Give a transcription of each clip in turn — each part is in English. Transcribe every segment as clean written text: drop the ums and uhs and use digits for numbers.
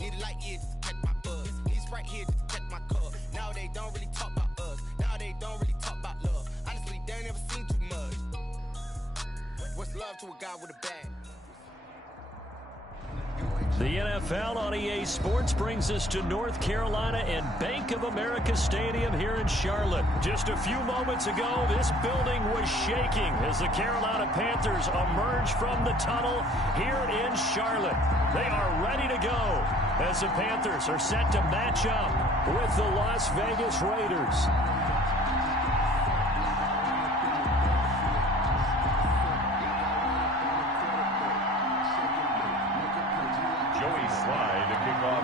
Need a light year just to catch my buzz. These right here just to catch my cup. Now they don't really talk about us. Now they don't really talk about love. Honestly, they ain't never seen too much. What's love to a guy with a bag? The NFL on EA Sports brings us to North Carolina and Bank of America Stadium here in Charlotte. Just a few moments ago, this building was shaking as the Carolina Panthers emerged from the tunnel here in Charlotte. They are ready to go as the Panthers are set to match up with the Las Vegas Raiders.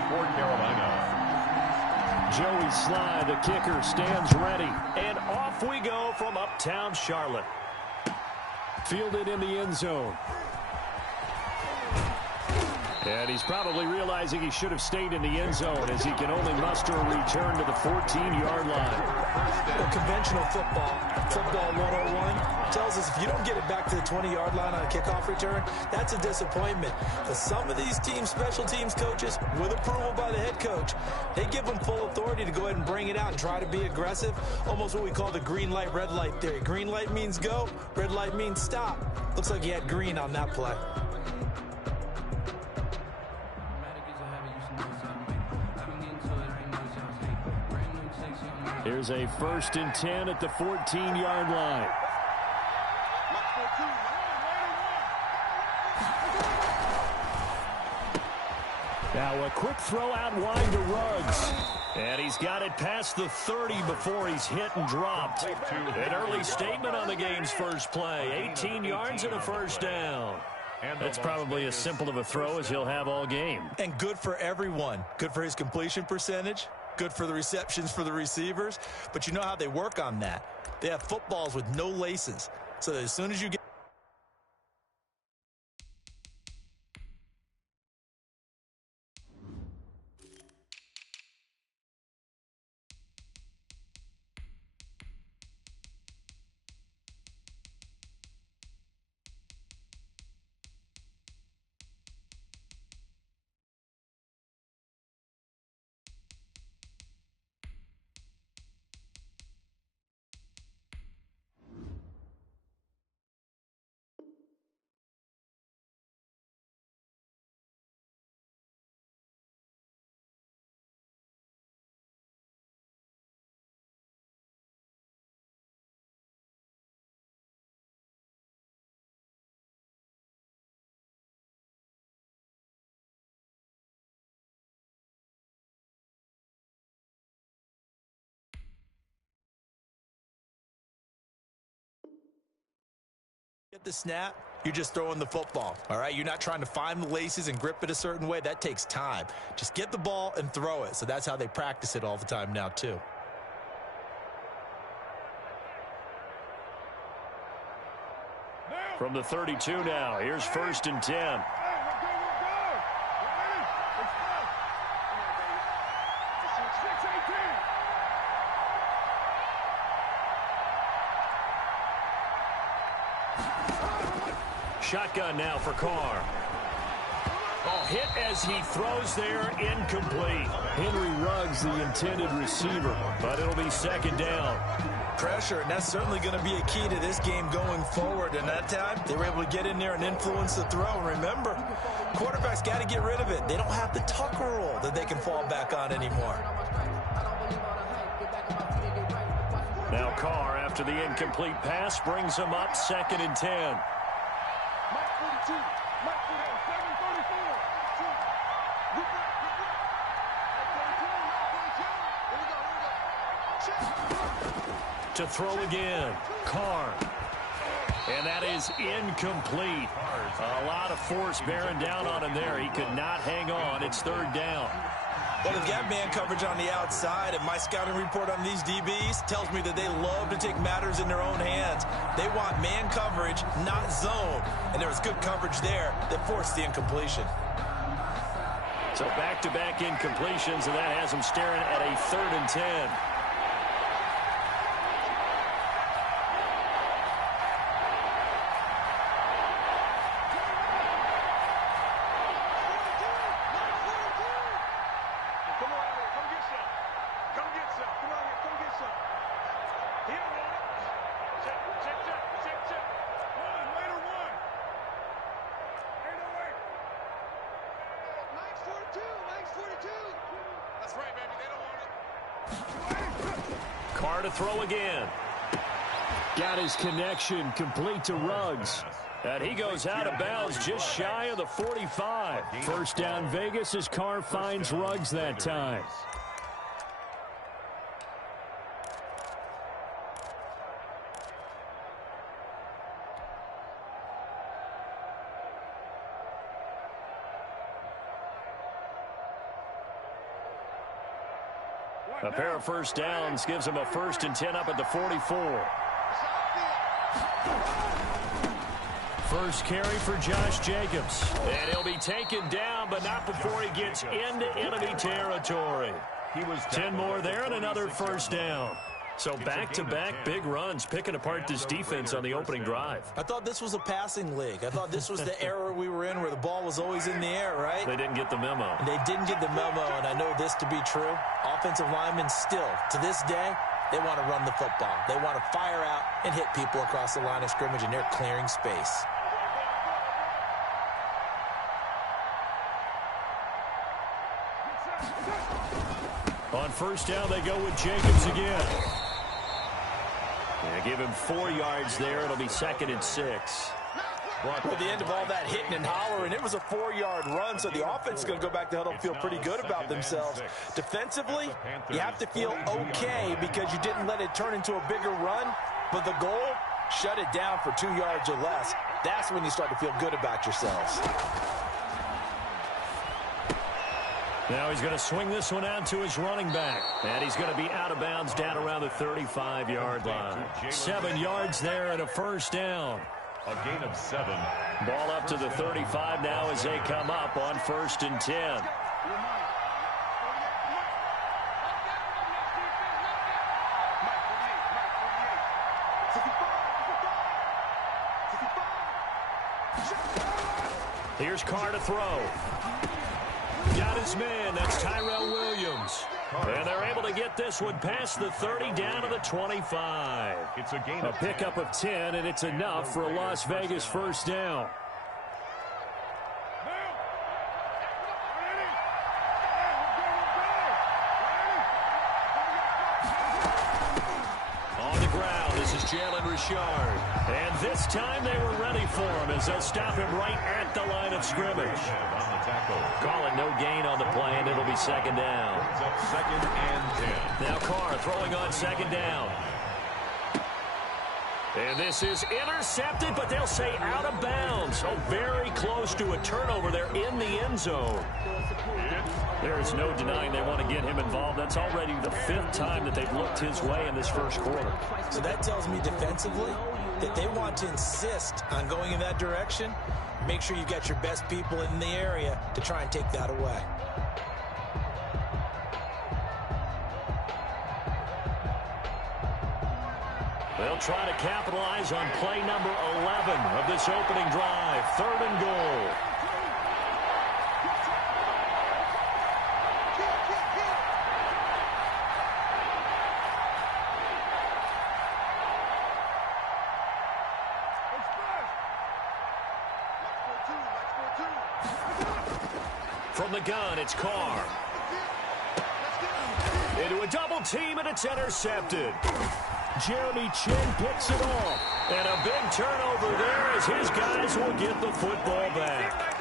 For Carolina. Joey Sly, the kicker, stands ready. And off we go from uptown Charlotte. Fielded in the end zone. And he's probably realizing he should have stayed in the end zone as he can only muster a return to the 14-yard line. Well, conventional football 101, tells us if you don't get it back to the 20-yard line on a kickoff return, that's a disappointment. But some of these teams, special teams coaches, with approval by the head coach, they give them full authority to go ahead and bring it out and try to be aggressive, almost what we call the green light, red light theory. Green light means go, red light means stop. Looks like he had green on that play. Here's a 1st and 10 at the 14-yard line. Now a quick throw out wide to Ruggs. And he's got it past the 30 before he's hit and dropped. An early statement on the game's first play. 18 yards and a first down. That's probably as simple of a throw as he'll have all game. And good for everyone. Good for his completion percentage. Good for the receptions for the receivers. But you know how they work on that. They have footballs with no laces. So that as soon as you get the snap, you're just throwing the football, all right? You're not trying to find the laces and grip it a certain way. That takes time. Just get the ball and throw it. So that's how they practice it all the time now, too. From the 32 now, here's 1st and 10. Shotgun now for Carr. Oh, hit as he throws there, incomplete. Henry Ruggs, the intended receiver, but it'll be 2nd down. Pressure, and that's certainly going to be a key to this game going forward. And that time, they were able to get in there and influence the throw. And remember, quarterbacks got to get rid of it. They don't have the tucker roll that they can fall back on anymore. Now Carr, after the incomplete pass, brings him up 2nd and 10. To throw again, Carr. And that is incomplete. A lot of force bearing down on him there. He could not hang on. It's 3rd down. Well, they've got man coverage on the outside, and my scouting report on these DBs tells me that they love to take matters in their own hands. They want man coverage, not zone. And there was good coverage there that forced the incompletion. So back-to-back incompletions, and that has them staring at a 3rd and 10. Carr to throw again. Got his connection complete to Ruggs. And he goes out of bounds just shy of the 45. First down Vegas as Carr finds Ruggs that time. A pair of first downs gives him a 1st and 10 up at the 44. First carry for Josh Jacobs. And he'll be taken down, but not before he gets into enemy territory. 10 more there and another first down. So back-to-back big runs, picking apart this defense on the opening drive. I thought this was a passing league. I thought this was the era we were in where the ball was always in the air, right? They didn't get the memo. They didn't get the memo, and I know this to be true. Offensive linemen still, to this day, they want to run the football. They want to fire out and hit people across the line of scrimmage, and they're clearing space. On first down, they go with Jacobs again. Yeah, give him 4 yards there. It'll be 2nd and 6. At the end of all that hitting and hollering, it was a 4-yard run, so the offense is going to go back to huddle and feel pretty good about themselves. Defensively, you have to feel okay because you didn't let it turn into a bigger run, but the goal, shut it down for 2 yards or less. That's when you start to feel good about yourselves. Now he's going to swing this one out to his running back. And he's going to be out of bounds down around the 35-yard line. 7 yards there and a first down. A gain of 7. Ball up to the 35 now as they come up on 1st and 10. Here's Carr to throw. Got his man. That's Tyrell Williams. And they're able to get this one past the 30 down to the 25. It's a gain A of pickup of 10, and it's enough for a Las Vegas first down. On the ground, this is Jalen Richard. And this time they were ready for him as they'll stop him right at the line of scrimmage. Call it no gain on the play, and it'll be 2nd down. It's up 2nd and 10. Now Carr throwing on 2nd down. And this is intercepted, but they'll say out of bounds. So very close to a turnover there in the end zone. There is no denying they want to get him involved. That's already the 5th time that they've looked his way in this first quarter. So that tells me defensively that they want to insist on going in that direction. Make sure you've got your best people in the area to try and take that away. They'll try to capitalize on play number 11 of this opening drive. 3rd and goal. From the gun, it's Carr. Into a double team, and it's intercepted. Jeremy Chin picks it off. And a big turnover there as his guys will get the football back.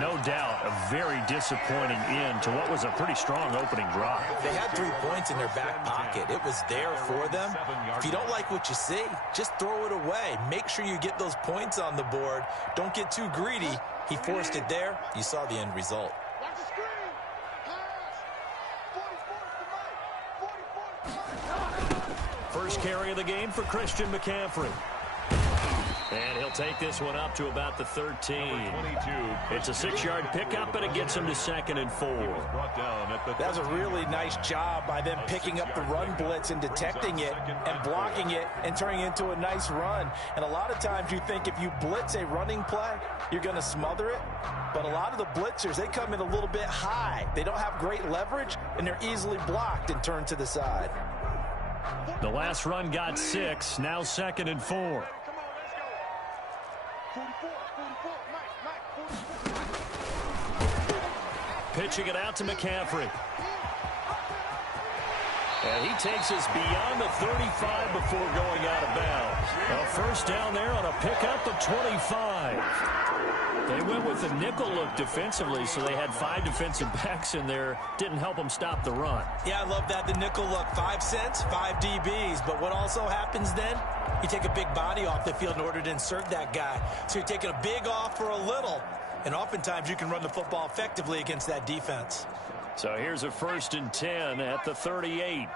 No doubt, a very disappointing end to what was a pretty strong opening drive. They had 3 points in their back pocket. It was there for them. If you don't like what you see, just throw it away. Make sure you get those points on the board. Don't get too greedy. He forced it there. You saw the end result. First carry of the game for Christian McCaffrey. And he'll take this one up to about the 13. It's a 6-yard pickup, and it gets him to 2nd and 4. That was a really nice job by them picking up the run blitz and detecting it and blocking it and turning it into a nice run. And a lot of times you think if you blitz a running play, you're going to smother it. But a lot of the blitzers, they come in a little bit high. They don't have great leverage, and they're easily blocked and turned to the side. The last run got 6, now 2nd and 4. pitching it out to McCaffrey. And he takes us beyond the 35 before going out of bounds. A first down there on a pickup of 25. They went with the nickel look defensively, so they had 5 defensive backs in there. Didn't help them stop the run. Yeah, I love that, the nickel look. 5 cents, 5 DBs. But what also happens then? You take a big body off the field in order to insert that guy. So you're taking a big off for a little. And oftentimes you can run the football effectively against that defense. So here's a 1st and 10 at the 38.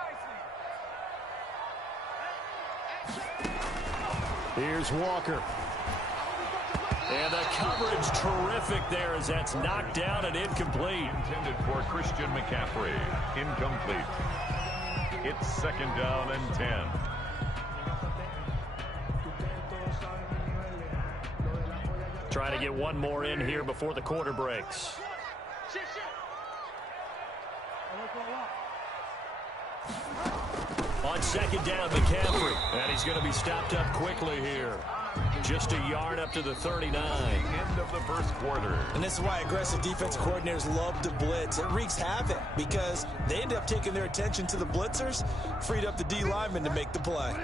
Here's Walker. And the coverage terrific there as that's knocked down and incomplete. Intended for Christian McCaffrey. Incomplete. It's 2nd down and 10. Trying to get one more in here before the quarter breaks. On 2nd down, McCaffrey. And he's going to be stopped up quickly here. Just a yard up to the 39. End of the first quarter. And this is why aggressive defensive coordinators love to blitz. It wreaks havoc because they end up taking their attention to the blitzers, freed up the D lineman to make the play.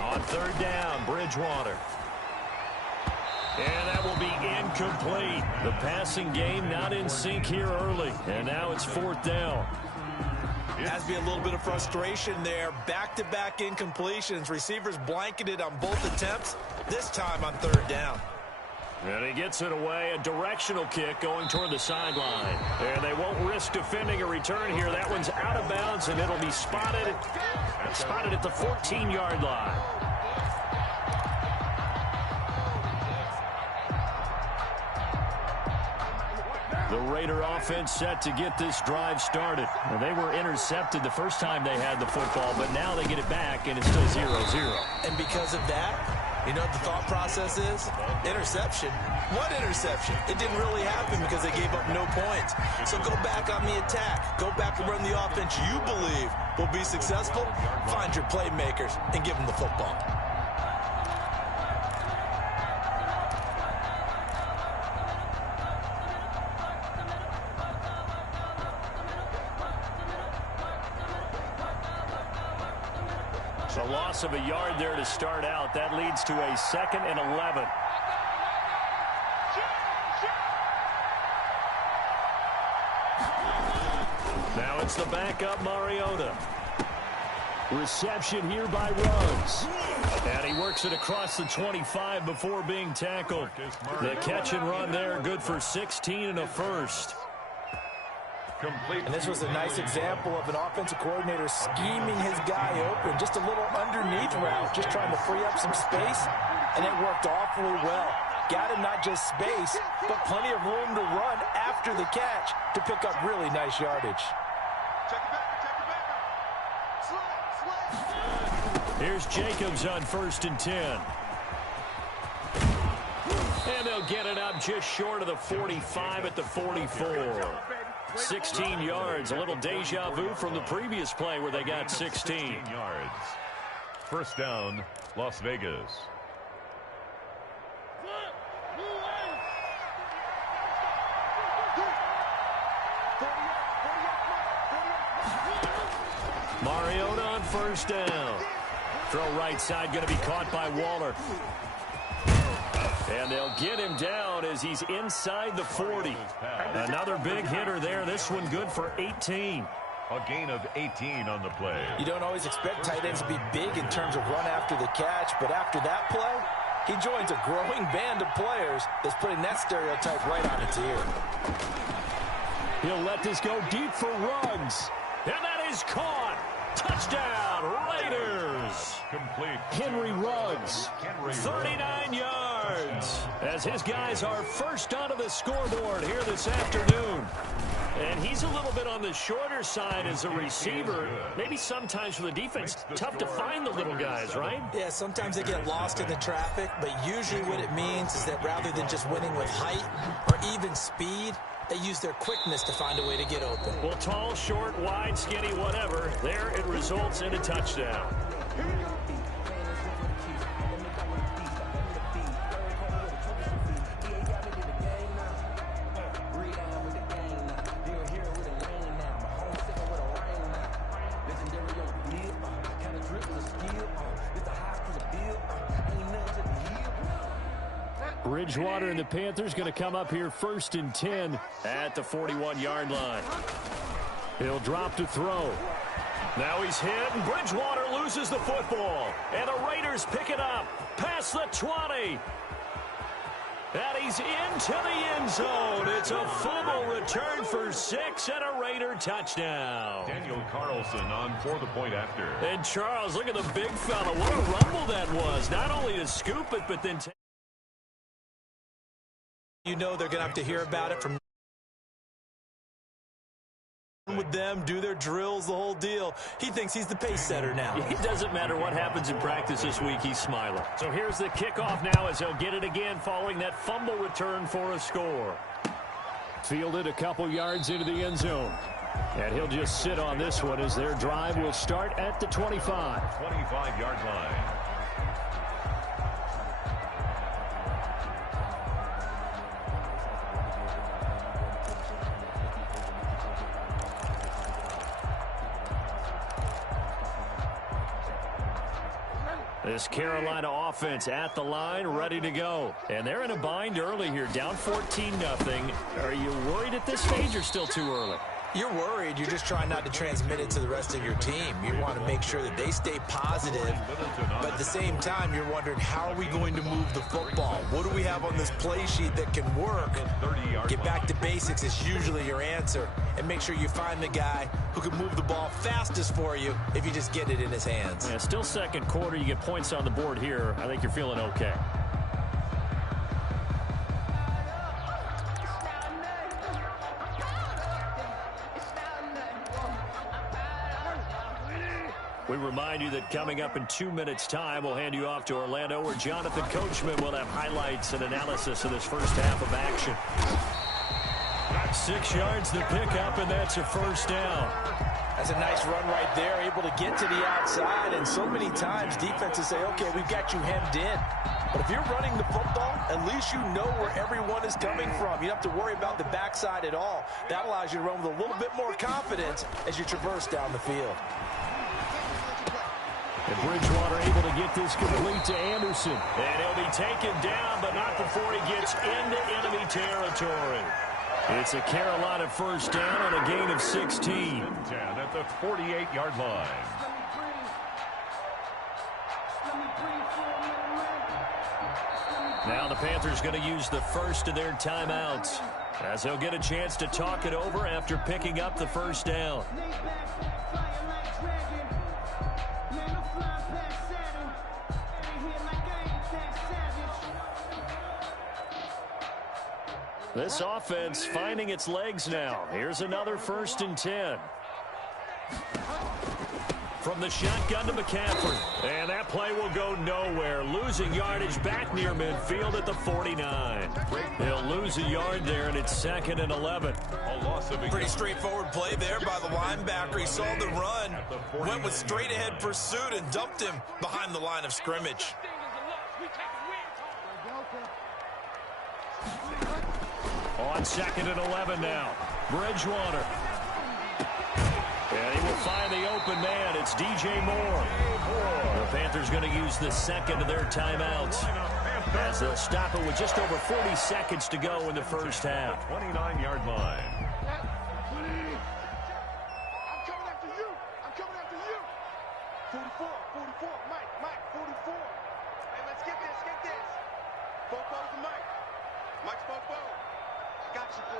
On 3rd down, Bridgewater. And that will be incomplete. The passing game not in sync here early. And now it's 4th down. Has to be a little bit of frustration there. Back-to-back incompletions. Receivers blanketed on both attempts, this time on 3rd down. And he gets it away. A directional kick going toward the sideline. And they won't risk defending a return here. That one's out of bounds, and it'll be spotted at the 14-yard line. The Raider offense set to get this drive started. Well, they were intercepted the first time they had the football, but now they get it back, and it's still 0-0. And because of that, you know what the thought process is? Interception. What interception? It didn't really happen because they gave up no points. So go back on the attack. Go back and run the offense you believe will be successful. Find your playmakers and give them the football. A loss of a yard there to start out. That leads to a 2nd and 11. Now it's the backup Mariota. Reception here by Ruggs. And he works it across the 25 before being tackled. The catch and run there, good for 16 and a first. And this was a nice example of an offensive coordinator scheming his guy open. Just a little underneath route, just trying to free up some space, and it worked awfully well. Got him not just space, but plenty of room to run after the catch to pick up really nice yardage. Here's Jacobs on 1st and 10. And they'll get it up just short of the 45 at the 44. 16 yards, a little deja vu from the previous play where they got 16 yards. 1st down, Las Vegas. Mariota on 1st down. Throw right side, going to be caught by Waller. And they'll get him down as he's inside the 40. Another big hitter there. This one good for 18. A gain of 18 on the play. You don't always expect tight ends to be big in terms of run after the catch, but after that play, he joins a growing band of players that's putting that stereotype right on its ear. He'll let this go deep for Ruggs. And that is caught. Touchdown, Raiders. Complete. Henry Ruggs, 39 yards, as his guys are first onto the scoreboard here this afternoon. And he's a little bit on the shorter side as a receiver. Maybe sometimes for the defense, tough to find the little guys, right? Yeah, sometimes they get lost in the traffic, but usually what it means is that rather than just winning with height or even speed, They use their quickness to find a way to get open. Well, tall, short, wide, skinny, whatever, there it results in a touchdown. Bridgewater and the Panthers going to come up here 1st and 10 at the 41-yard line. He'll drop to throw. Now he's hit, and Bridgewater loses the football. And the Raiders pick it up past the 20. And he's into the end zone. It's a fumble return for 6 and a Raider touchdown. Daniel Carlson on for the point after. And Charles, look at the big fella. What a rumble that was. Not only to scoop it, but then you know they're going to have to hear about it from with them, do their drills, the whole deal. He thinks he's the pace setter now. It doesn't matter what happens in practice this week, he's smiling. So here's the kickoff now as he'll get it again following that fumble return for a score. Fielded a couple yards into the end zone. And he'll just sit on this one as their drive will start at the 25. 25-yard line. This Carolina offense at the line, ready to go. And they're in a bind early here, down 14-0. Are you worried at this stage or still too early? You're worried. You're just trying not to transmit it to the rest of your team. You want to make sure that they stay positive, but at the same time, you're wondering, how are we going to move the football? What do we have on this play sheet that can work? Get back to basics is usually your answer, and make sure you find the guy who can move the ball fastest for you if you just get it in his hands. Yeah, still second quarter. You get points on the board here. I think you're feeling okay. We remind you that coming up in 2 minutes' time, we'll hand you off to Orlando, where Jonathan Coachman will have highlights and analysis of this first half of action. 6 yards to pick up, and that's a first down. That's a nice run right there, able to get to the outside, and so many times defenses say, okay, we've got you hemmed in. But if you're running the football, at least you know where everyone is coming from. You don't have to worry about the backside at all. That allows you to run with a little bit more confidence as you traverse down the field. And Bridgewater able to get this complete to Anderson. And he'll be taken down, but not before he gets into enemy territory. It's a Carolina first down and a gain of 16. Down at the 48-yard line. Now the Panthers going to use the first of their timeouts, as they'll get a chance to talk it over after picking up the first down. This offense finding its legs now. Here's another 1st and 10. From the shotgun to McCaffrey. And that play will go nowhere. Losing yardage back near midfield at the 49. He'll lose a yard there, and it's 2nd and 11. Pretty straightforward play there by the linebacker. He saw the run, went with straight-ahead pursuit, and dumped him behind the line of scrimmage. On 2nd and 11 now. Bridgewater. And he will find the open man. It's DJ Moore. The Panthers going to use the second of their timeouts, as they'll stop it with just over 40 seconds to go in the first half. 29-yard line. I'm coming after you. I'm coming after you. 44, Mike, 44. Hey, let's get this. Fofo's the Mike. Mike's Fofo. I got you, boy.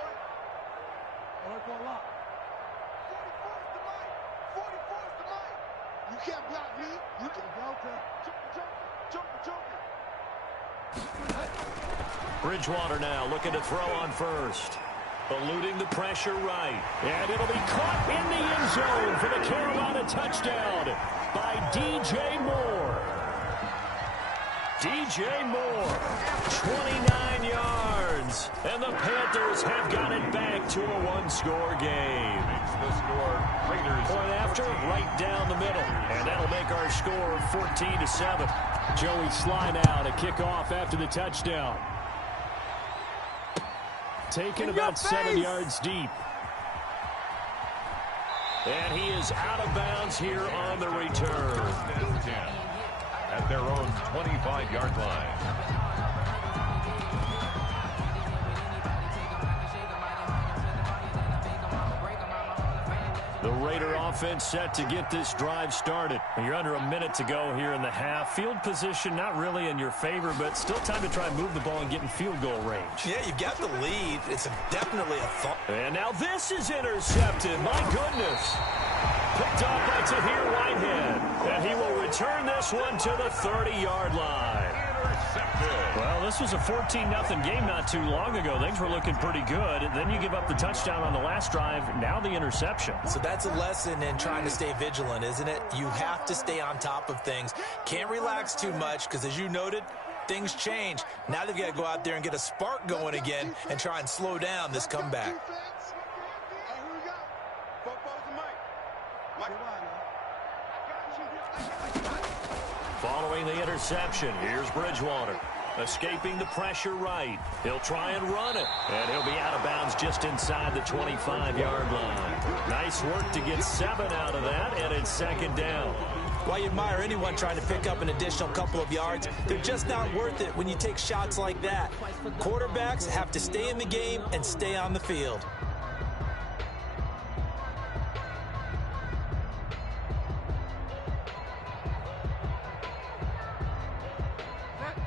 I work on a lot. 44's the Mike. 44's the Mike. You can't block me. You can joker. Bridgewater now looking to throw on first. Eluding the pressure right. And it'll be caught in the end zone for the Carolina touchdown by DJ Moore. DJ Moore, 29 yards. ends. And the Panthers have got it back to a one-score game. Makes the score Raiders. Point after, right down the middle. And that'll make our score 14-7. Joey Sly now to kick off after the touchdown. Taken about 7 yards deep. And he is out of bounds here on the return. First and 10 at their own 25-yard line. The Raider offense set to get this drive started. You're under a minute to go here in the half. Field position not really in your favor, but still time to try and move the ball and get in field goal range. Yeah, you've got the lead. It's definitely a thought. And now this is intercepted. My goodness. Picked off by Tahir Whitehead. And he will return this one to the 30-yard line. Well, this was a 14-0 game not too long ago. Things were looking pretty good. And then you give up the touchdown on the last drive. Now the interception. So that's a lesson in trying to stay vigilant, isn't it? You have to stay on top of things. Can't relax too much because, as you noted, things change. Now they've got to go out there and get a spark going again and try and slow down this comeback. Following the interception, here's Bridgewater. Escaping the pressure right. He'll try and run it. And he'll be out of bounds just inside the 25-yard line. Nice work to get 7 out of that, and it's second down. While you admire anyone trying to pick up an additional couple of yards, they're just not worth it when you take shots like that. Quarterbacks have to stay in the game and stay on the field.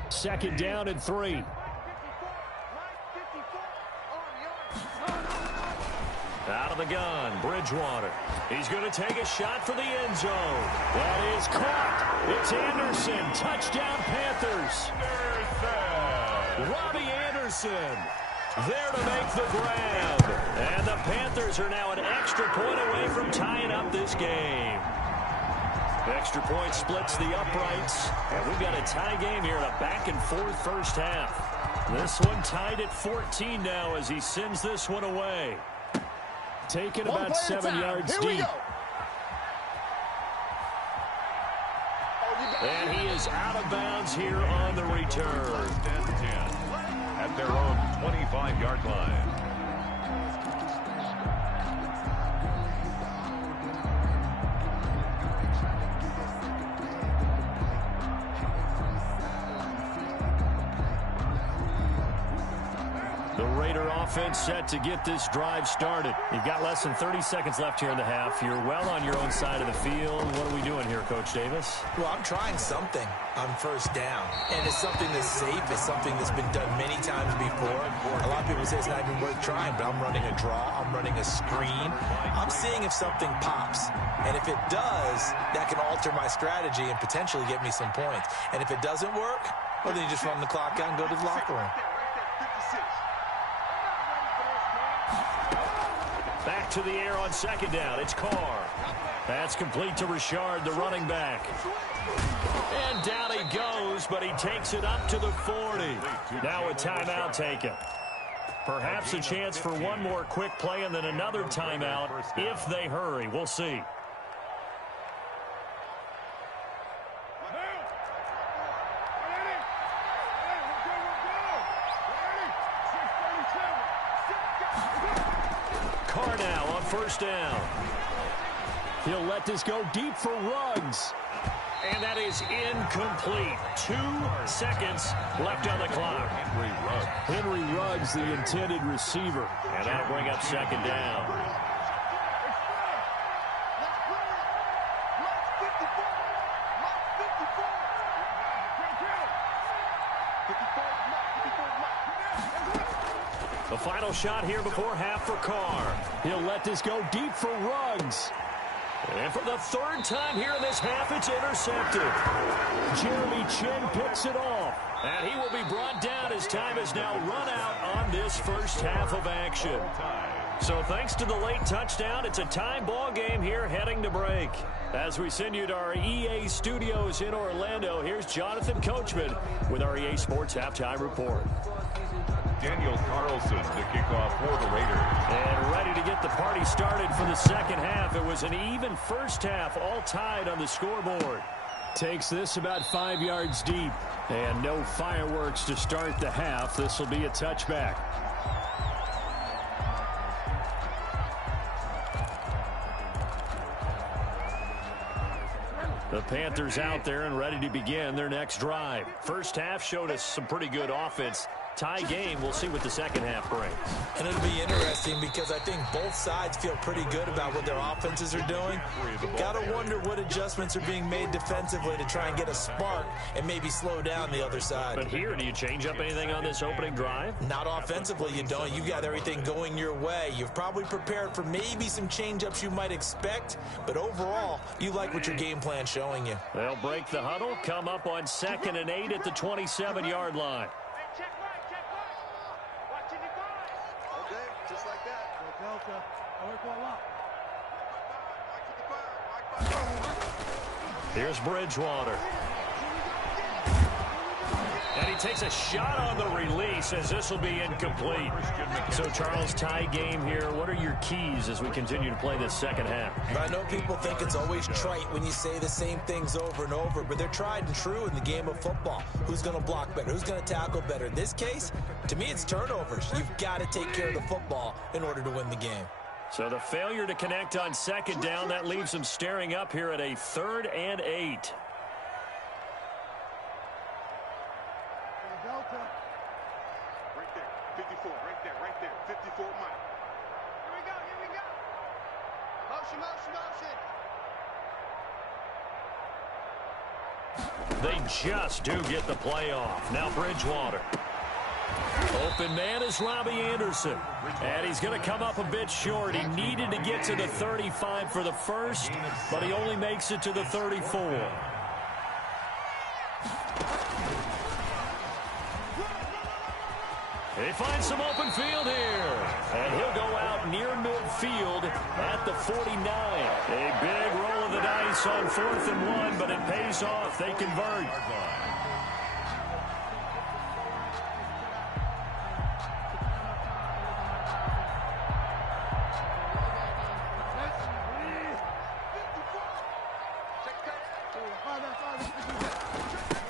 Second down and 3. Out of the gun, Bridgewater. He's going to take a shot for the end zone. That is caught. It's Anderson. Touchdown, Panthers. Robbie Anderson there to make the grab. And the Panthers are now an extra point away from tying up this game. Extra point splits the uprights. And we've got a tie game here in a back-and-forth first half. This one tied at 14 now as he sends this one away. Taken about 7 yards deep. And he is out of bounds here on the return. First and 10 at their own 25-yard line. Offense set to get this drive started. You've got less than 30 seconds left here in the half. You're well on your own side of the field. What are we doing here, Coach Davis? Well, I'm trying something on first down. And it's something that's safe. It's something that's been done many times before. A lot of people say it's not even worth trying, but I'm running a draw. I'm running a screen. I'm seeing if something pops. And if it does, that can alter my strategy and potentially get me some points. And if it doesn't work, well, then you just run the clock out and go to the locker room. Back to the air on second down. It's Carr. That's complete to Richard, the running back. And down he goes, but he takes it up to the 40. Now a timeout taken. Perhaps a chance for one more quick play and then another timeout if they hurry. We'll see. Carr now on first down. He'll let this go deep for Ruggs. And that is incomplete. 2 seconds left on the clock. Henry Ruggs, the intended receiver. And that'll bring up second down. The final shot here before half for Carr. He'll let this go deep for Ruggs. And for the third time here in this half, it's intercepted. Jeremy Chin picks it off. And he will be brought down as time is now run out on this first half of action. So thanks to the late touchdown, it's a tie ball game here heading to break. As we send you to our EA studios in Orlando, here's Jonathan Coachman with our EA Sports Halftime Report. Daniel Carlson to kick off for the Raiders. And ready to get the party started for the second half. It was an even first half, all tied on the scoreboard. Takes this about 5 yards deep. And no fireworks to start the half. This will be a touchback. The Panthers out there and ready to begin their next drive. First half showed us some pretty good offense. Tie game. We'll see what the second half brings. And it'll be interesting because I think both sides feel pretty good about what their offenses are doing. Got to wonder what adjustments are being made defensively to try and get a spark and maybe slow down the other side. But here, do you change up anything on this opening drive? Not offensively, you don't. You've got everything going your way. You've probably prepared for maybe some change-ups you might expect, but overall, you like what your game plan's showing you. They'll break the huddle, come up on 2nd and 8 at the 27-yard line. Here's Bridgewater. And he takes a shot on the release as this will be incomplete. So, Charles, tie game here. What are your keys as we continue to play this second half? I know people think it's always trite when you say the same things over and over, but they're tried and true in the game of football. Who's going to block better? Who's going to tackle better? In this case, to me, it's turnovers. You've got to take care of the football in order to win the game. So the failure to connect on 2nd down, that leaves them staring up here at a 3rd and 8. Delta. Right there. 54. Right there. 54, Mike. Here we go. Motion. They just do get the play off. Now Bridgewater. Open man is Robbie Anderson. And he's going to come up a bit short. He needed to get to the 35 for the first, but he only makes it to the 34. He finds some open field here. And he'll go out near midfield at the 49. A big roll of the dice on 4th and 1, but it pays off. They convert.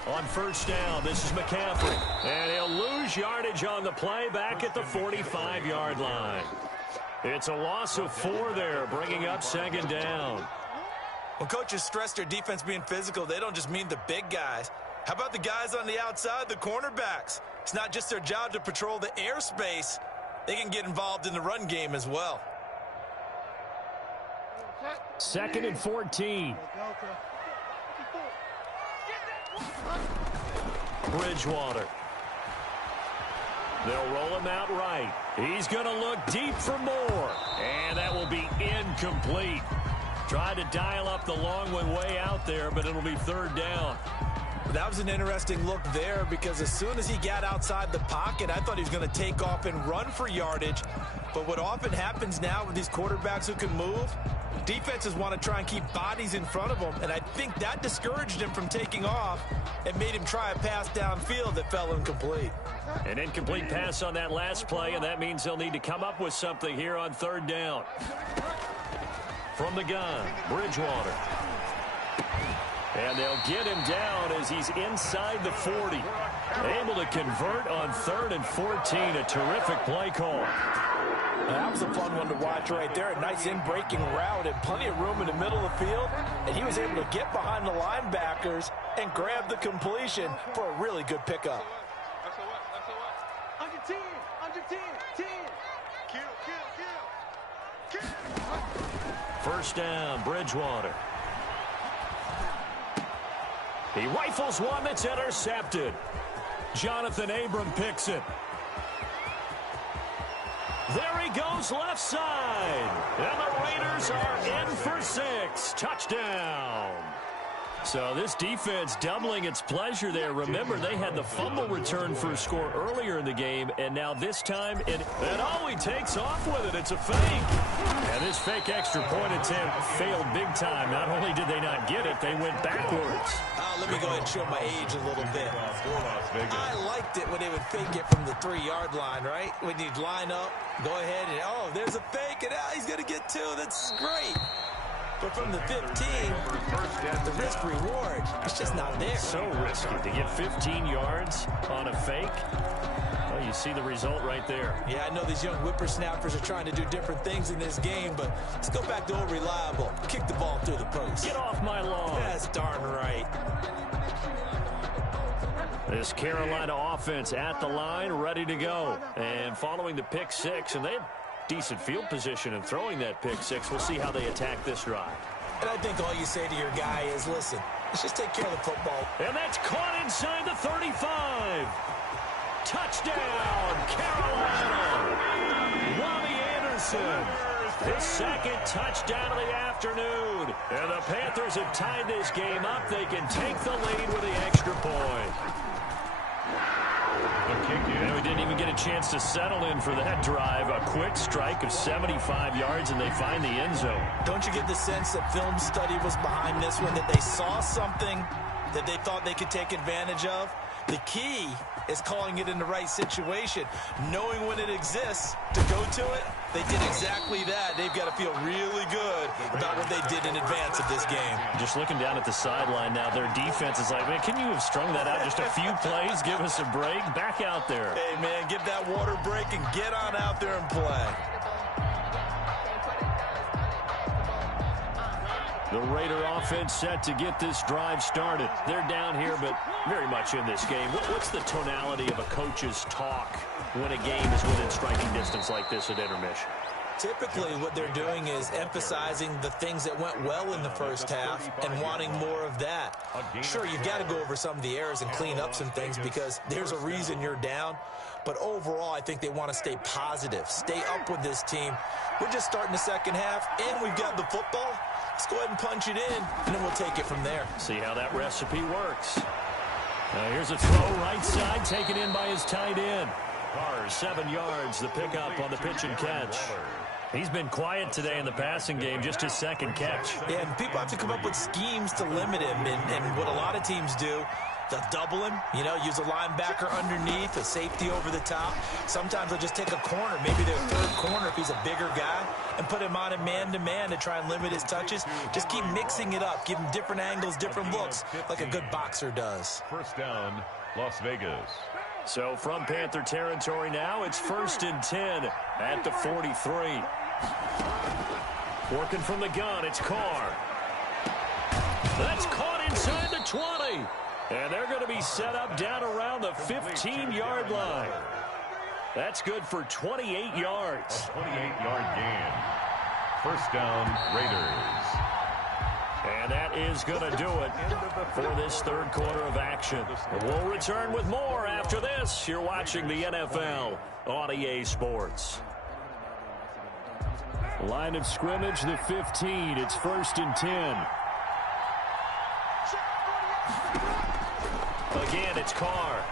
On 1st down, this is McCaffrey. And he'll lose yardage on the play back at the 45-yard line. It's a loss of 4 there, bringing up 2nd down. When coaches stress their defense being physical, they don't just mean the big guys. How about the guys on the outside, the cornerbacks? It's not just their job to patrol the airspace. They can get involved in the run game as well. 2nd and 14. Bridgewater. They'll roll him out right. He's going to look deep for more. And that will be incomplete. Tried to dial up the long one way out there, but it'll be 3rd down. That was an interesting look there because as soon as he got outside the pocket, I thought he was going to take off and run for yardage. But what often happens now with these quarterbacks who can move, defenses want to try and keep bodies in front of them, and I think that discouraged him from taking off and made him try a pass downfield that fell incomplete. An incomplete pass on that last play, and that means they'll need to come up with something here on 3rd down. From the gun, Bridgewater. And they'll get him down as he's inside the 40. Able to convert on 3rd and 14. A terrific play call. That was a fun one to watch right there. A nice in-breaking route and plenty of room in the middle of the field. And he was able to get behind the linebackers and grab the completion for a really good pickup. Under 10. 10. Kill. 1st down, Bridgewater. He rifles one that's intercepted. Jonathan Abram picks it. There he goes left side. And the Raiders are in for 6. Touchdown. So this defense doubling its pleasure there. Remember, they had the fumble return for a score earlier in the game, and now this time, and oh, he takes off with it. It's a fake. And this fake extra point attempt failed big time. Not only did they not get it, they went backwards. Let me go ahead and show my age a little bit. I liked it when they would fake it from the 3-yard line, right? When you'd line up, go ahead, and oh, there's a fake, and now he's going to get 2. That's great. But from the 15, the risk-reward, it's just not there. So risky to get 15 yards on a fake. Well, you see the result right there. Yeah, I know these young whippersnappers are trying to do different things in this game, but let's go back to old reliable. Kick the ball through the post. Get off my lawn. That's darn right. This Carolina offense at the line, ready to go. And following the pick 6, and they had decent field position in throwing that pick 6. We'll see how they attack this drive. And I think all you say to your guy is, listen, let's just take care of the football. And that's caught inside the 35. Touchdown, Carolina. Robbie Anderson. His second touchdown of the afternoon. And the Panthers have tied this game up. They can take the lead with the extra point. And we didn't even get a chance to settle in for that drive. A quick strike of 75 yards, and they find the end zone. Don't you get the sense that film study was behind this one, that they saw something that they thought they could take advantage of? The key is calling it in the right situation, knowing when it exists to go to it. They did exactly that. They've got to feel really good about what they did in advance of this game. Just looking down at the sideline now, their defense is like, man, can you have strung that out just a few plays? Give us a break. Back out there. Hey, man, give that water break and get on out there and play. The Raider offense set to get this drive started. They're down here, but very much in this game. What's the tonality of a coach's talk when a game is within striking distance like this at intermission? Typically, what they're doing is emphasizing the things that went well in the first half and wanting more of that. Sure, you've got to go over some of the errors and clean up some things because there's a reason you're down. But overall, I think they want to stay positive, stay up with this team. We're just starting the second half, and we've got the football. Let's go ahead and punch it in, and then we'll take it from there. See how that recipe works. Here's a throw right side, taken in by his tight end. Carr, 7 yards, the pickup on the pitch and catch. He's been quiet today in the passing game, just his second catch. Yeah, and people have to come up with schemes to limit him, and what a lot of teams do, they'll double him, use a linebacker underneath, a safety over the top. Sometimes they'll just take a corner, maybe their third corner if he's a bigger guy, and put him on a man-to-man to try and limit his touches. Just keep mixing it up, give him different angles, different looks, like a good boxer does. First down, Las Vegas. So from Panther territory now, it's 1st and 10 at the 43. Working from the gun, it's Carr. That's caught inside the 20. And they're going to be set up down around the 15-yard line. That's good for 28 yards. A 28-yard gain. First down, Raiders. And that is going to do it for this third quarter of action. We'll return with more after this. You're watching the NFL on EA Sports. Line of scrimmage, the 15. It's 1st and 10. Again, it's Carr.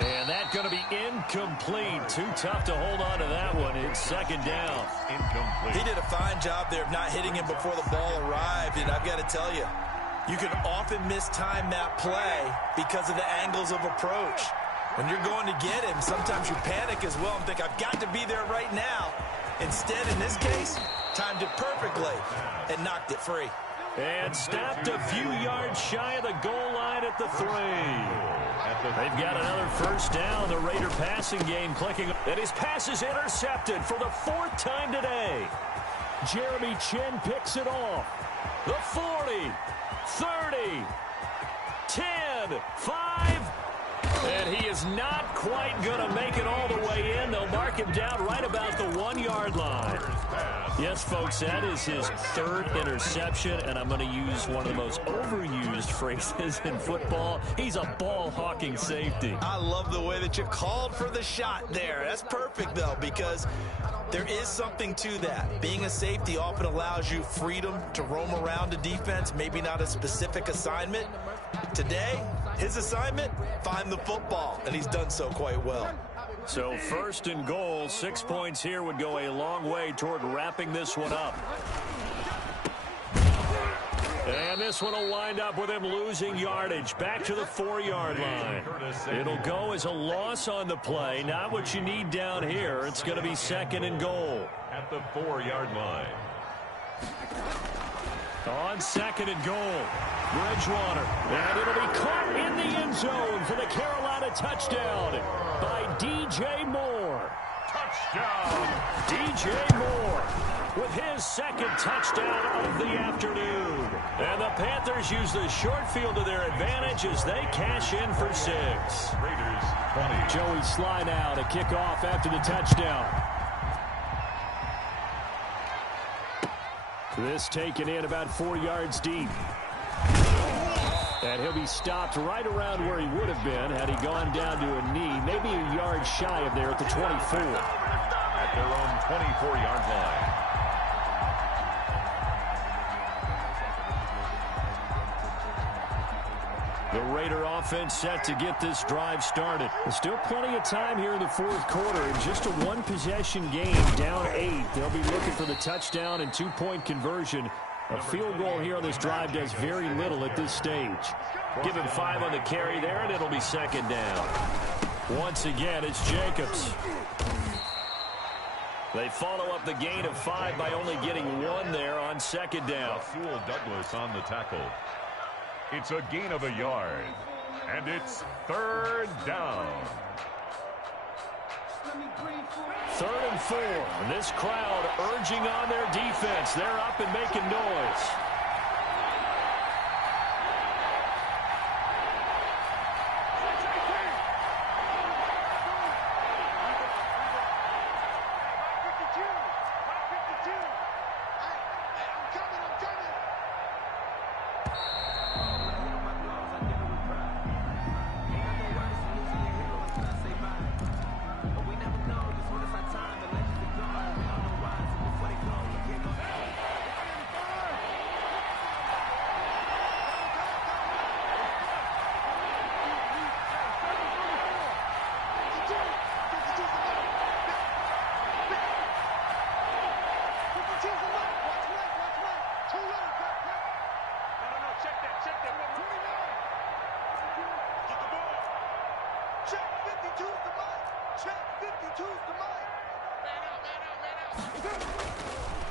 And that's going to be incomplete. Too tough to hold on to that one. It's 2nd down. Incomplete. He did a fine job there of not hitting him before the ball arrived. And I've got to tell you, you can often mistime that play because of the angles of approach. When you're going to get him, sometimes you panic as well and think, I've got to be there right now. Instead, in this case, timed it perfectly and knocked it free. And stopped a few yards shy of the goal line at the 3. They've got another first down. The Raider passing game clicking. And his pass is intercepted for the 4th time today. Jeremy Chin picks it off. The 40, 30, 10, 5. And he is not quite going to make it all the way in. They'll mark him down right about the 1-yard line. Yes, folks, that is his third interception, and I'm going to use one of the most overused phrases in football. He's a ball-hawking safety. I love the way that you called for the shot there. That's perfect, though, because there is something to that. Being a safety often allows you freedom to roam around the defense, maybe not a specific assignment. Today, his assignment, find the football, and he's done so quite well. So 1st and goal, 6 points here would go a long way toward wrapping this one up. And this one will wind up with him losing yardage back to the 4-yard line. It'll go as a loss on the play. Not what you need down here. It's going to be 2nd and goal. At the 4-yard line. On 2nd and goal, Bridgewater. And it'll be caught in the end zone for the Carolina touchdown by DJ Moore. Touchdown! DJ Moore with his 2nd touchdown of the afternoon. And the Panthers use the short field to their advantage as they cash in for 6. Raiders 20. Joey Sly now to kick off after the touchdown. This taken in about 4 yards deep. And he'll be stopped right around where he would have been had he gone down to a knee, maybe a yard shy of there at the 24. At their own 24-yard line. The Raider offense set to get this drive started. There's still plenty of time here in the 4th quarter. In just a one-possession game, down 8. They'll be looking for the touchdown and 2-point conversion. A field goal here on this drive does very little at this stage. Give him 5 on the carry there, and it'll be 2nd down. Once again, it's Jacobs. They follow up the gain of 5 by only getting 1 there on 2nd down. Rasul Douglas on the tackle. It's a gain of a yard, and it's 3rd down. 3rd and 4. And this crowd urging on their defense. They're up and making noise.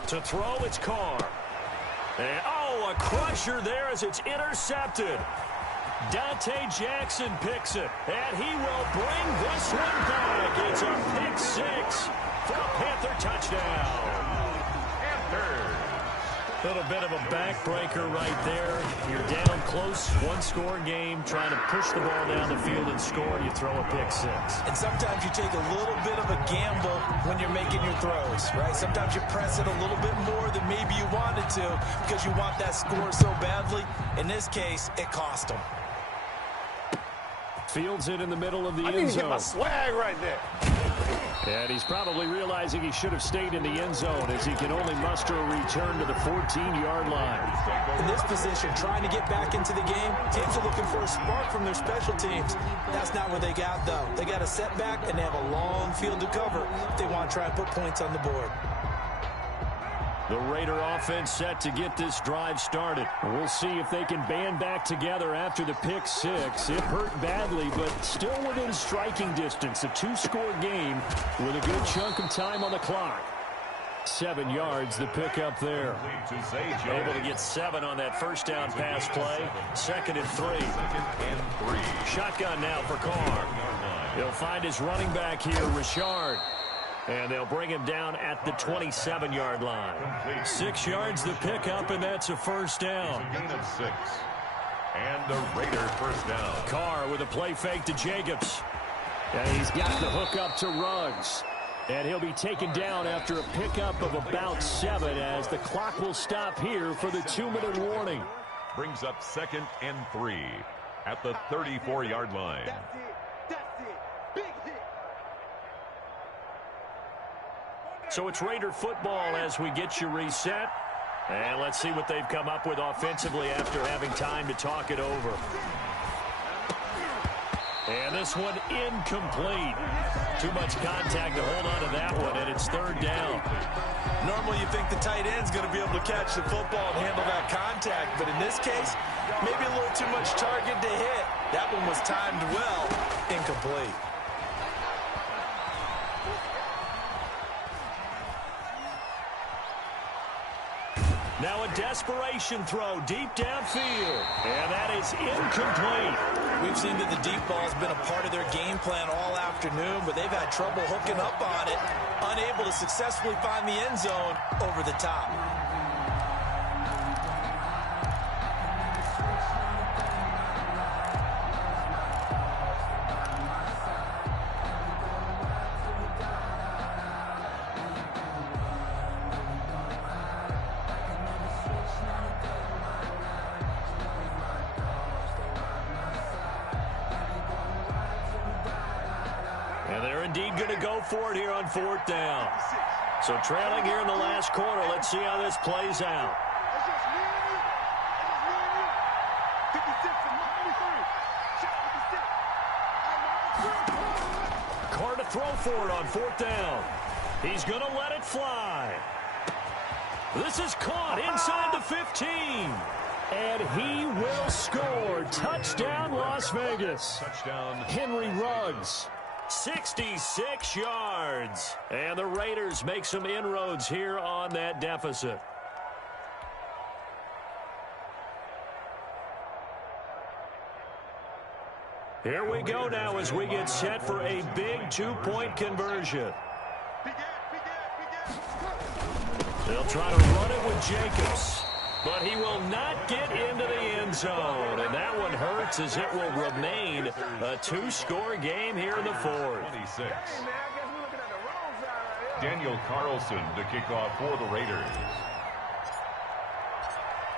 To throw, it's Carr. And, a crusher there as it's intercepted. Dante Jackson picks it, and he will bring this one back. It's a pick 6 for a Panther touchdown. Panthers. A little bit of a backbreaker right there. You're down close, 1-score game, trying to push the ball down the field and score, and you throw a pick 6. And sometimes you take a little bit of a gamble when you're making your throws, right? Sometimes you press it a little bit more than maybe you wanted to because you want that score so badly. In this case, it cost them. Fields it in the middle of the end zone. I need to get my swag right there. And he's probably realizing he should have stayed in the end zone as he can only muster a return to the 14-yard line. In this position, trying to get back into the game, teams are looking for a spark from their special teams. That's not what they got, though. They got a setback, and they have a long field to cover if they want to try and put points on the board. The Raider offense set to get this drive started. We'll see if they can band back together after the pick 6. It hurt badly, but still within striking distance. A 2-score game with a good chunk of time on the clock. 7 yards, the pickup there. Able to get 7 on that first down pass play. 2nd and 3. Shotgun now for Carr. He'll find his running back here, Richard. And they'll bring him down at the 27-yard line. 6 yards the pickup, and that's a first down. Gain of 6. And the Raider first down. Carr with a play fake to Jacobs. And he's got the hook up to Ruggs. And he'll be taken down after a pickup of about 7 as the clock will stop here for the 2-minute warning. Brings up 2nd and 3 at the 34-yard line. That's it. That's it. Big hit. So it's Raider football as we get you reset. And let's see what they've come up with offensively after having time to talk it over. And this one incomplete. Too much contact to hold on to that one, and it's 3rd down. Normally you think the tight end's going to be able to catch the football and handle that contact, but in this case, maybe a little too much target to hit. That one was timed well, incomplete. Now a desperation throw deep downfield, and that is incomplete. We've seen that the deep ball's been a part of their game plan all afternoon, but they've had trouble hooking up on it, unable to successfully find the end zone over the top. And they're indeed going to go for it here on 4th down. So trailing here in the last quarter. Let's see how this plays out. It's just me and you. It's just me and you. 56 and 93. Shot 56. Carr to throw for it on 4th down. He's going to let it fly. This is caught inside the 15. And he will score. Touchdown, Las Vegas. Touchdown. Henry Ruggs. 66 yards. And the Raiders make some inroads here on that deficit. Here we go now as we get set for a big 2-point conversion. They'll try to run it with Jacobs, but he will not get into the end zone. And that one hurts as it will remain a 2-score game here in the 4th. 26. Daniel Carlson to kick off for the Raiders.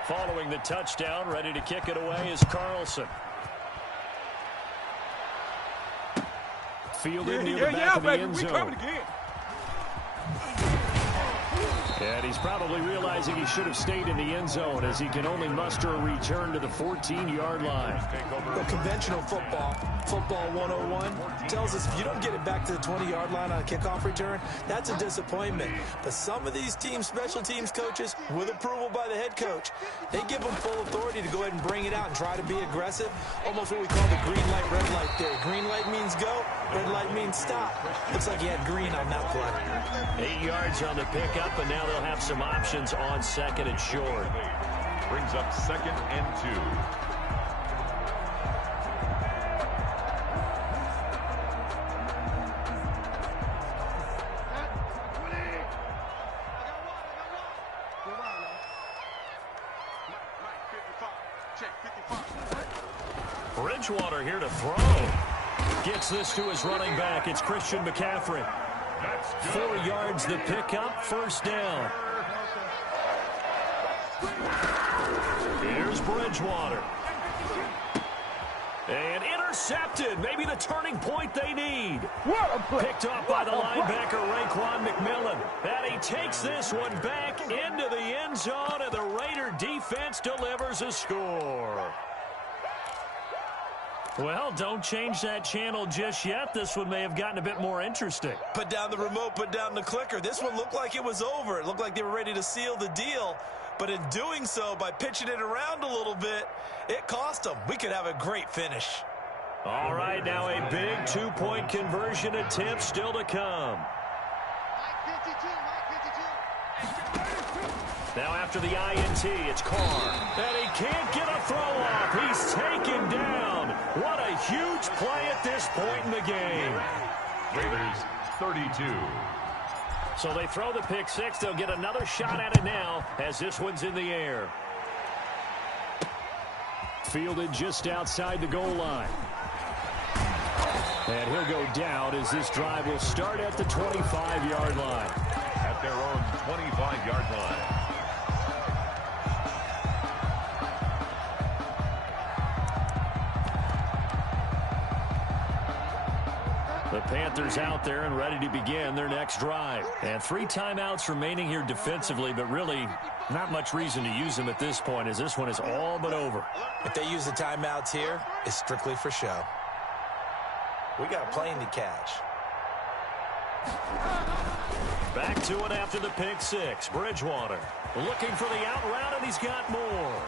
Following the touchdown, ready to kick it away is Carlson. Fielded near the back of the end zone. And he's probably realizing he should have stayed in the end zone as he can only muster a return to the 14-yard line. The conventional football 101, tells us if you don't get it back to the 20-yard line on a kickoff return, that's a disappointment. But some of these team special teams coaches, with approval by the head coach, they give them full authority to go ahead and bring it out and try to be aggressive, almost what we call the green light, red light theory. Green light means go, red light means stop. Looks like he had green on that play. 8 yards on the pickup, and now they'll have some options on 2nd and short. Brings up 2nd and 2. Bridgewater here to throw. Gets this to his running back. It's Christian McCaffrey. 4 yards the pickup, 1st down. Here's Bridgewater. And intercepted. Maybe the turning point they need. Picked off by the linebacker, Raekwon McMillan. And he takes this one back into the end zone, and the Raider defense delivers a score. Well, don't change that channel just yet. This one may have gotten a bit more interesting. Put down the remote, put down the clicker. This one looked like it was over. It looked like they were ready to seal the deal. But in doing so, by pitching it around a little bit, it cost them. We could have a great finish. All right, now a big 2-point conversion attempt still to come. Now after the INT, it's Carr. And he can't get a throw off. He's taken down. What a huge play at this point in the game. Raiders 32. So they throw the pick 6. They'll get another shot at it now as this one's in the air. Fielded just outside the goal line. And he'll go down as this drive will start at the 25-yard line. At their own 25-yard line. The Panthers out there and ready to begin their next drive. And 3 timeouts remaining here defensively, but really not much reason to use them at this point as this one is all but over. If they use the timeouts here, it's strictly for show. We got a plane to catch. Back to it after the pick six. Bridgewater looking for the out route, and he's got more.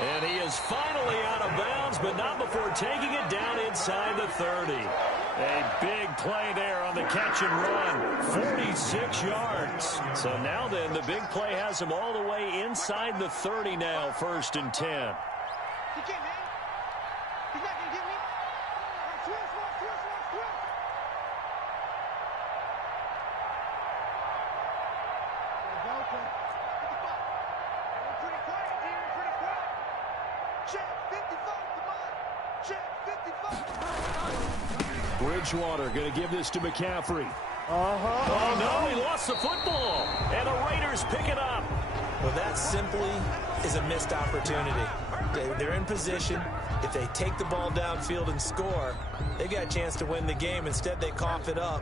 And he is finally out of bounds, but not before taking it down inside the 30. A big play there on the catch and run. 46 yards. So now then, the big play has him all the way inside the 30 now, 1st and 10. He can't, man. He's not going to get me. Switch. Pretty quiet, Dean. Pretty quiet. Check 55, come on. Check 55. Bridgewater going to give this to McCaffrey. Oh, no, he lost the football. And the Raiders pick it up. Well, that simply is a missed opportunity. They're in position. If they take the ball downfield and score, they got a chance to win the game. Instead, they cough it up.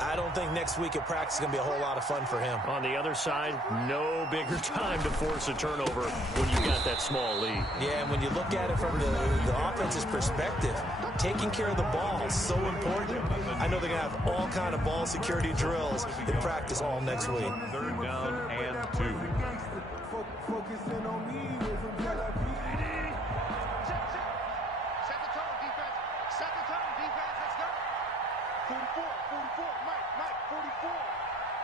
I don't think next week at practice is going to be a whole lot of fun for him. On the other side, no bigger time to force a turnover when you got that small lead. Yeah, and when you look at it from the offense's perspective, taking care of the ball is so important. I know they're going to have all kind of ball security drills in practice all next week. 3rd down and 2. Focusing on me. Set the tone, defense. Set the tone, defense. Let's go. 44, Mike, 44.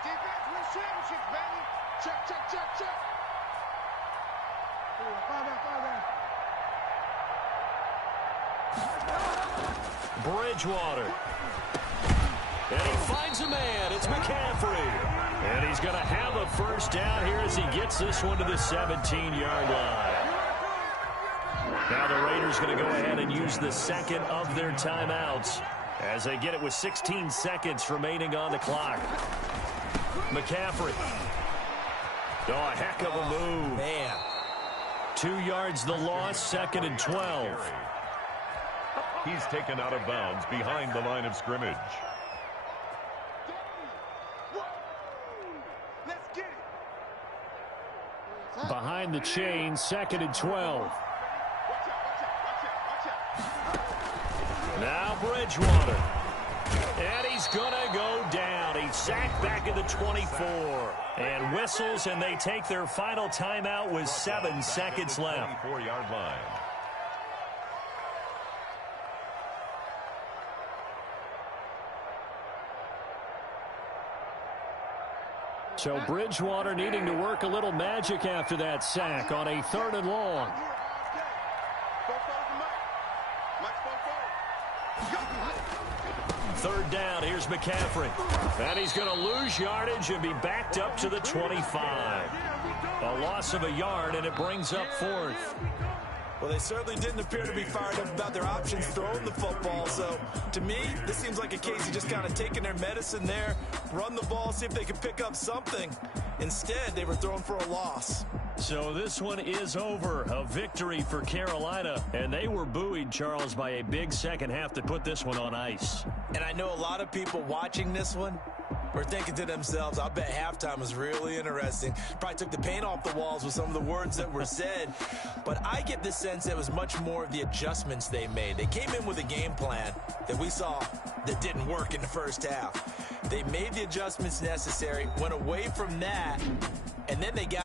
Defense wins championships, baby. Check. Bridgewater. And he finds a man. It's McCaffrey. And he's going to have a 1st down here as he gets this one to the 17-yard line. Now the Raiders going to go ahead and use the 2nd of their timeouts as they get it with 16 seconds remaining on the clock. McCaffrey. Oh, a heck of a move. Man. 2 yards the loss, 2nd and 12. He's taken out of bounds behind the line of scrimmage. Let's get it. Behind the chain, 2nd and 12. Now Bridgewater. And he's going to go down. He's sacked back at the 24. And whistles, and they take their final timeout with 7 seconds left. 24-yard line. So Bridgewater needing to work a little magic after that sack on a 3rd and long. 3rd down, here's McCaffrey. And he's going to lose yardage and be backed up to the 25. A loss of a yard, and it brings up 4th. Well, they certainly didn't appear to be fired up about their options throwing the football. So, to me, this seems like a case of just kind of taking their medicine there, run the ball, see if they can pick up something. Instead, they were throwing for a loss. So this one is over. A victory for Carolina. And they were buoyed, Charles, by a big second half to put this one on ice. And I know a lot of people watching this one were thinking to themselves, I bet halftime was really interesting. Probably took the paint off the walls with some of the words that were said. But I get the sense it was much more of the adjustments they made. They came in with a game plan that we saw that didn't work in the first half. They made the adjustments necessary, went away from that, and then they got